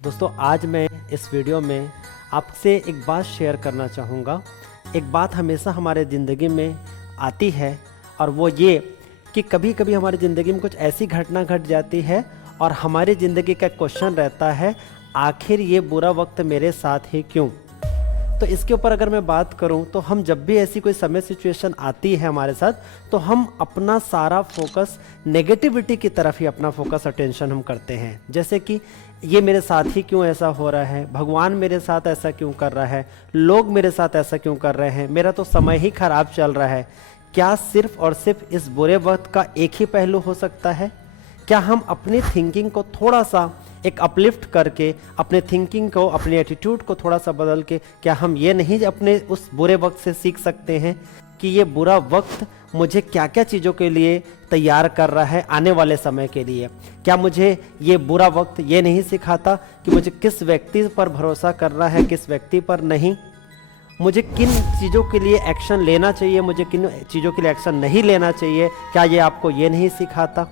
दोस्तों आज मैं इस वीडियो में आपसे एक बात शेयर करना चाहूँगा। एक बात हमेशा हमारे ज़िंदगी में आती है और वो ये कि कभी कभी हमारी ज़िंदगी में कुछ ऐसी घटना घट जाती है और हमारी ज़िंदगी का क्वेश्चन रहता है, आखिर ये बुरा वक्त मेरे साथ ही क्यों। तो इसके ऊपर अगर मैं बात करूं तो हम जब भी ऐसी कोई समय सिचुएशन आती है हमारे साथ, तो हम अपना सारा फोकस नेगेटिविटी की तरफ ही अपना फोकस अटेंशन हम करते हैं। जैसे कि ये मेरे साथ ही क्यों ऐसा हो रहा है, भगवान मेरे साथ ऐसा क्यों कर रहा है, लोग मेरे साथ ऐसा क्यों कर रहे हैं, मेरा तो समय ही खराब चल रहा है। क्या सिर्फ और सिर्फ इस बुरे वक्त का एक ही पहलू हो सकता है? क्या हम अपनी थिंकिंग को थोड़ा सा एक अपलिफ्ट करके, अपने थिंकिंग को, अपने एटीट्यूड को थोड़ा सा बदल के, क्या हम ये नहीं अपने उस बुरे वक्त से सीख सकते हैं कि ये बुरा वक्त मुझे क्या क्या चीज़ों के लिए तैयार कर रहा है आने वाले समय के लिए? क्या मुझे ये बुरा वक्त ये नहीं सिखाता कि मुझे किस व्यक्ति पर भरोसा करना है, किस व्यक्ति पर नहीं, मुझे किन चीज़ों के लिए एक्शन लेना चाहिए, मुझे किन चीज़ों के लिए एक्शन नहीं लेना चाहिए? क्या ये आपको ये नहीं सिखाता?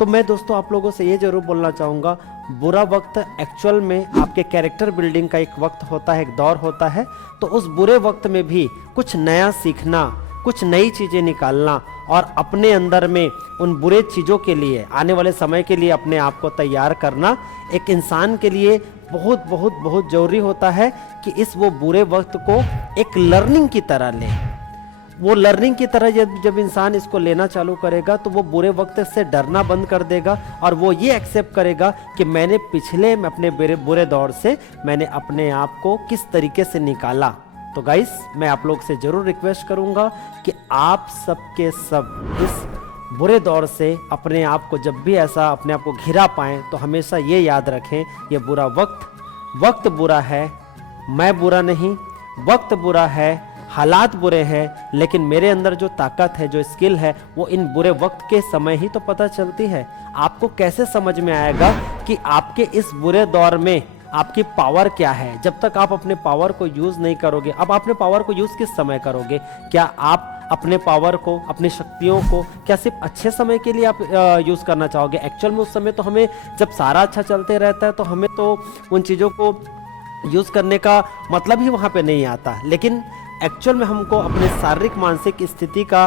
तो मैं दोस्तों आप लोगों से ये ज़रूर बोलना चाहूँगा, बुरा वक्त एक्चुअल में आपके कैरेक्टर बिल्डिंग का एक वक्त होता है, एक दौर होता है। तो उस बुरे वक्त में भी कुछ नया सीखना, कुछ नई चीज़ें निकालना और अपने अंदर में उन बुरे चीज़ों के लिए, आने वाले समय के लिए अपने आप को तैयार करना एक इंसान के लिए बहुत बहुत बहुत ज़रूरी होता है कि इस वो बुरे वक्त को एक लर्निंग की तरह ले। वो लर्निंग की तरह जब इंसान इसको लेना चालू करेगा तो वो बुरे वक्त से डरना बंद कर देगा और वो ये एक्सेप्ट करेगा कि मैंने पिछले में अपने बुरे दौर से मैंने अपने आप को किस तरीके से निकाला। तो गाइस, मैं आप लोग से ज़रूर रिक्वेस्ट करूँगा कि आप सब के सब इस बुरे दौर से अपने आप को जब भी ऐसा अपने आप को घिरा पाएँ तो हमेशा ये याद रखें, ये बुरा वक्त बुरा है, मैं बुरा नहीं, वक्त बुरा है, हालात बुरे हैं, लेकिन मेरे अंदर जो ताकत है, जो स्किल है, वो इन बुरे वक्त के समय ही तो पता चलती है। आपको कैसे समझ में आएगा कि आपके इस बुरे दौर में आपकी पावर क्या है, जब तक आप अपने पावर को यूज़ नहीं करोगे। अब आपने पावर को यूज़ किस समय करोगे? क्या आप अपने पावर को, अपनी शक्तियों को क्या सिर्फ अच्छे समय के लिए आप यूज़ करना चाहोगे? एक्चुअल में उस समय तो हमें, जब सारा अच्छा चलते रहता है तो हमें तो उन चीज़ों को यूज़ करने का मतलब ही वहाँ पे नहीं आता। लेकिन एक्चुअल में हमको अपने शारीरिक मानसिक स्थिति का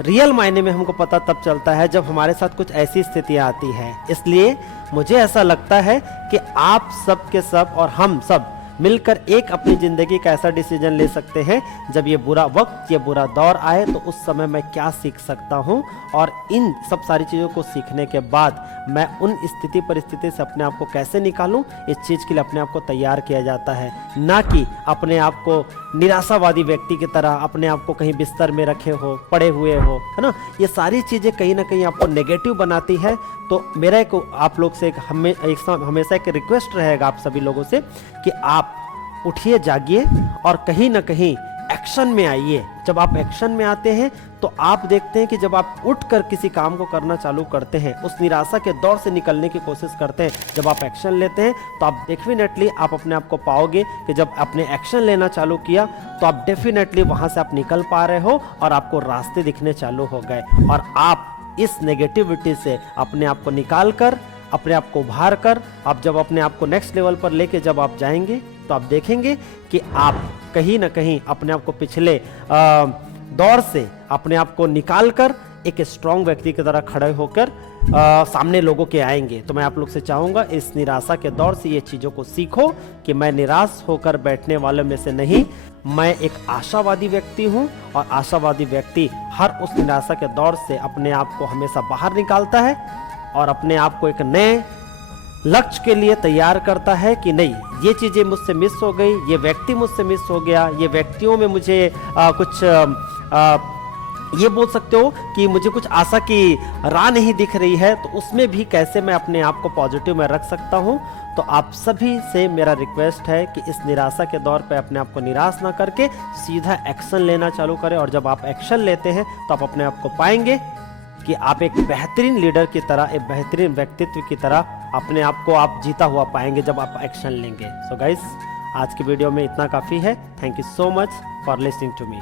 रियल मायने में हमको पता तब चलता है जब हमारे साथ कुछ ऐसी स्थितियाँ आती हैं। इसलिए मुझे ऐसा लगता है कि आप सब के सब और हम सब मिलकर एक अपनी ज़िंदगी का ऐसा डिसीजन ले सकते हैं, जब ये बुरा वक्त, ये बुरा दौर आए तो उस समय मैं क्या सीख सकता हूँ, और इन सब सारी चीज़ों को सीखने के बाद मैं उन स्थिति परिस्थिति से अपने आप को कैसे निकालूं, इस चीज़ के लिए अपने आप को तैयार किया जाता है। ना कि अपने आप को निराशावादी व्यक्ति की तरह अपने आप को कहीं बिस्तर में रखे हो, पड़े हुए हो, है ना। ये सारी चीज़ें कहीं ना कहीं आपको नेगेटिव बनाती है। तो मेरा एक आप लोग से हमेशा एक रिक्वेस्ट रहेगा आप सभी लोगों से कि आप उठिए, जागिए और कहीं ना कहीं एक्शन में आइए। जब आप एक्शन में आते हैं तो आप देखते हैं कि जब आप उठकर किसी काम को करना चालू करते हैं, उस निराशा के दौर से निकलने की कोशिश करते हैं, जब आप एक्शन लेते हैं तो आप डेफिनेटली आप अपने आप को पाओगे कि जब आपने एक्शन लेना चालू किया तो आप डेफिनेटली वहाँ से आप निकल पा रहे हो और आपको रास्ते दिखने चालू हो गए, और आप इस नेगेटिविटी से अपने आप को निकाल कर, अपने आप को उभार कर, आप जब अपने आप को नेक्स्ट लेवल पर लेके जब आप जाएंगे तो आप देखेंगे कि आप कहीं ना कहीं अपने आप को पिछले दौर से अपने आप को निकाल कर एक स्ट्रॉन्ग व्यक्ति की तरह खड़े होकर सामने लोगों के आएंगे। तो मैं आप लोग से चाहूँगा, इस निराशा के दौर से ये चीज़ों को सीखो कि मैं निराश होकर बैठने वालों में से नहीं, मैं एक आशावादी व्यक्ति हूँ, और आशावादी व्यक्ति हर उस निराशा के दौर से अपने आप को हमेशा बाहर निकालता है और अपने आप को एक नए लक्ष्य के लिए तैयार करता है कि नहीं, ये चीज़ें मुझसे मिस हो गई, ये व्यक्ति मुझसे मिस हो गया, ये व्यक्तियों में मुझे ये बोल सकते हो कि मुझे कुछ आशा की राह नहीं दिख रही है, तो उसमें भी कैसे मैं अपने आप को पॉजिटिव में रख सकता हूँ। तो आप सभी से मेरा रिक्वेस्ट है कि इस निराशा के दौर पे अपने आप को निराश ना करके सीधा एक्शन लेना चालू करें, और जब आप एक्शन लेते हैं तो आप अपने आप को पाएंगे कि आप एक बेहतरीन लीडर की तरह, एक बेहतरीन व्यक्तित्व की तरह अपने आप को आप जीता हुआ पाएंगे जब आप एक्शन लेंगे। सो गाइस, आज की वीडियो में इतना काफ़ी है। Thank you so much for listening to me.